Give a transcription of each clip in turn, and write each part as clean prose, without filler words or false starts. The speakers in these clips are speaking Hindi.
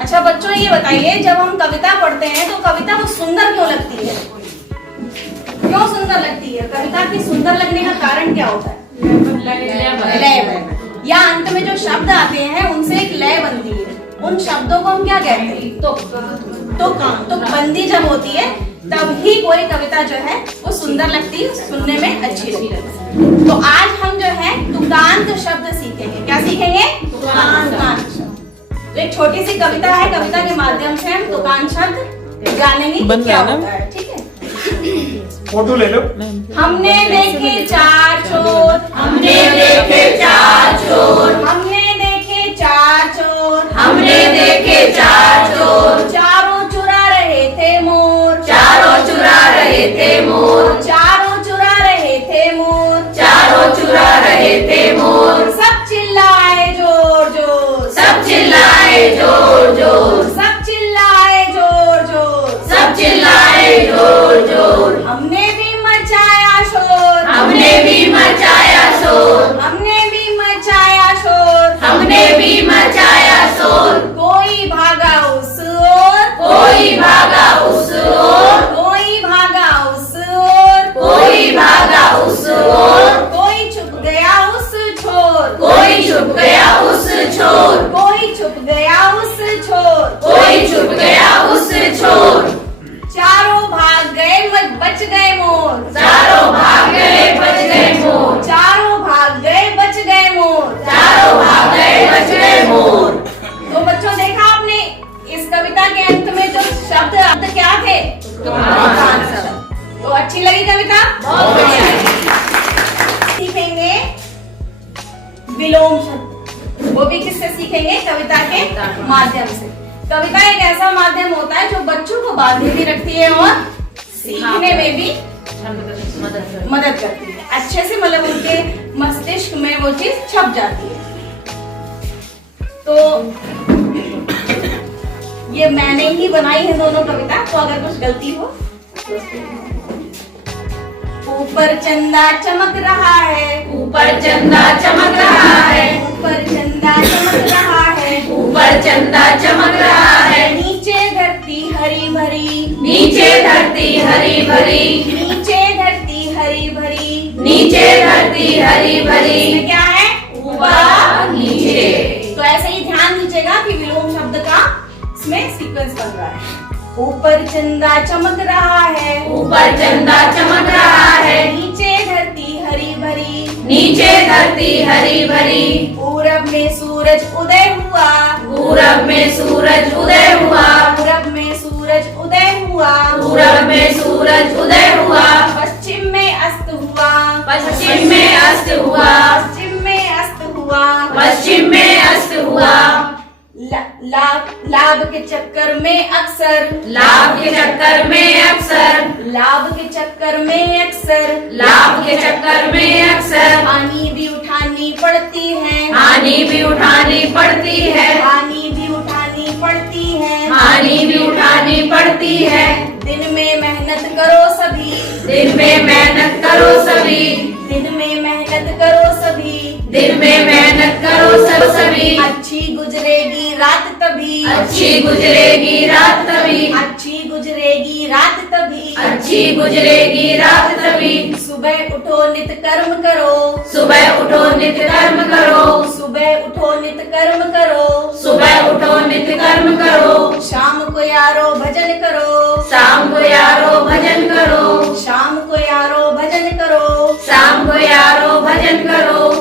अच्छा बच्चों ये बताइए, जब हम कविता पढ़ते हैं तो कविता वो सुंदर क्यों लगती है? क्यों सुंदर लगती है? कविता की सुंदर लगने का कारण क्या होता है? लय। या अंत में जो शब्द आते हैं उनसे एक लय बनती है। उन शब्दों को हम क्या कहते हैं? तो बंदी जब होती है तब ही कोई कविता जो है वो सुंदर लगती है, सुनने में अच्छी लगती है। तो आज हम जो है तुकांत शब्द सीखेंगे। क्या सीखेंगे? तुकांत शब्द। तो एक छोटी सी कविता है, कविता के माध्यम से हम तुकांत शब्द जानेंगे कि क्या होता है। ठीक है, फोटो ले लो। हमने देखे चार चोर, हमने देखे चार चोर, हमने देखे चार चोर, हमने देखे चार चोर, चारों चुरा रहे थे मोर, चारों चुरा रहे थे मोर, चारों चुरा रहे थे मोर, चारों चुरा रहे थे मोर। सब चिल्लाए जोर जोर, सब चिल्लाए जोर जोर, सब चिल्लाए जोर जोर, सब चिल्लाए जोर जोर। हमने भी मचाया शोर, हमने भी मचाया शोर, हमने भी मचाया शोर, हमने भी मचाया शोर। कोई भागा उस ओर, कोई भागा उस ओर, कोई भागा उस ओर, कोई भागा उस ओर, कोई छुप गया उस छोर, कोई छुप गया उस छोर, कोई छुप गया उस छोर, कोई छुप गया उस छोर। चारों भाग गए बच गए मोर, चारों भाग गए बच गए मोर, चारों भाग गए बच गए मोर, चारों भाग गए बच गए मोर। तो बच्चों देखा आपने इस कविता के अंत में जो शब्द क्या थे? तुकांत शब्द। तो अच्छी लगी कविता? बहुत बढ़िया। सीखेंगे विलोम शब्द, वो भी किससे सीखेंगे? कविता के माध्यम से। कविता एक ऐसा माध्यम होता है जो बच्चों को बांधे भी रखती है और सीखने में भी मदद करती है। अच्छे से मतलब उनके मस्तिष्क में वो चीज छप जाती है। तो ये मैंने ही बनाई है दोनों कविता, तो अगर कुछ गलती हो ऊपर चंदा चमक रहा है, ऊपर चंदा चमक रहा है, ऊपर चंदा चमक रहा है, ऊपर चंदा चमक रहा है। नीचे धरती हरी भरी, नीचे धरती हरी भरी, नीचे धरती हरी भरी, नीचे धरती हरी भरी। इसमें क्या है? ऊपर नीचे। तो ऐसे ही ध्यान दीजिएगा कि विलोम शब्द का इसमें सीक्वेंस बन रहा है। ऊपर चंदा चमक रहा है, ऊपर चंदा चमक रहा है, नीचे धरती हरी भरी, नीचे धरती हरी भरी। पूरब में सूरज उदय हुआ, पूरब में सूरज उदय हुआ, पूरब में सूरज उदय हुआ, पूरब में सूरज उदय हुआ, पश्चिम में अस्त हुआ, पश्चिम में अस्त हुआ, पश्चिम में अस्त हुआ, पश्चिम में अस्त हुआ। लाभ के चक्कर में अक्सर, लाभ के चक्कर में अक्सर, लाभ के चक्कर में अक्सर, लाभ के चक्कर में अक्सर। हानि भी उठानी पड़ती है, हानि भी उठानी पड़ती है, हानि भी उठानी पड़ती है, हानि भी उठानी पड़ती है। दिन में मेहनत करो सभी, दिन में मेहनत करो सभी, दिन में मेहनत करो सभी, दिन में मेहनत करो सभी। अच्छी गुजरेगी रात तभी, अच्छी गुजरेगी रात तभी, अच्छी गुजरेगी रात तभी, अच्छी गुजरेगी रात तभी। सुबह उठो नित कर्म करो, सुबह उठो नित कर्म करो, सुबह उठो नित कर्म करो, सुबह उठो नित कर्म करो। शाम को यारो भजन करो, शाम को यारो भजन करो, शाम को यारो भजन करो, शाम को यारो भजन करो।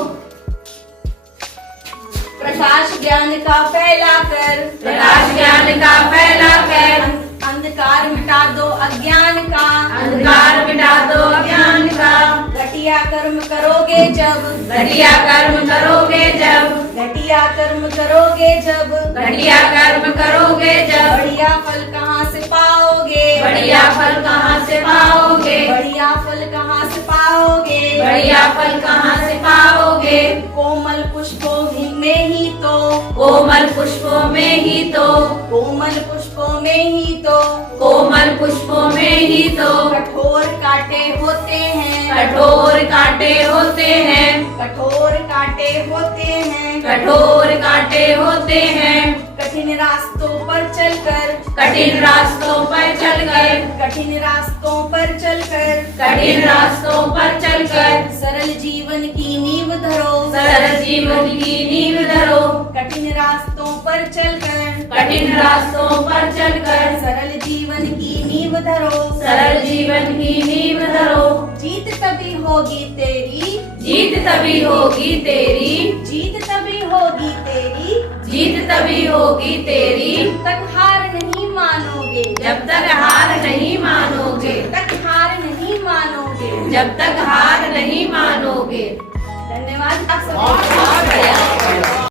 प्रकाश ज्ञान का फैला कर, प्रकाश ज्ञान का फैला कर, अंधकार मिटा दो अज्ञान का, अंधकार मिटा दो अज्ञान का। घटिया कर्म करोगे जब, घटिया कर्म करोगे जब, घटिया कर्म करोगे जब, घटिया कर्म करोगे जब। बढ़िया फल कहाँ से पाओगे, बढ़िया फल कहाँ से पाओगे, बढ़िया फल कहाँ से पाओगे, बढ़िया फल कहाँ से पाओगे। कोमल पुष्पों में ही तो, कोमल पुष्पों में ही तो, कोमल पुष्पों में ही तो, कोमल पुष्पों में ही तो। कठोर कांटे होते हैं, कठोर कांटे होते हैं, कठोर कांटे होते हैं, कठोर कांटे होते हैं। कठिन कठिन रास्तों पर चलकर, कठिन रास्तों पर चलकर, कठिन रास्तों पर चलकर, कठिन रास्तों पर चलकर, सरल जीवन की नींव धरो, सरल जीवन की नींव धरो। कठिन रास्तों पर चलकर, कठिन रास्तों पर चलकर, सरल जीवन की नींव धरो, सरल जीवन की नींव धरो। जीत तभी होगी तेरी, जीत तभी होगी तेरी, जीत तभी होगी तेरी, जीत तभी होगी तेरी। जब तक हार नहीं मानोगे, जब तक हार नहीं मानोगे, जब तक हार नहीं मानोगे। जब तक हार नहीं मानोगे। धन्यवाद आप सबको।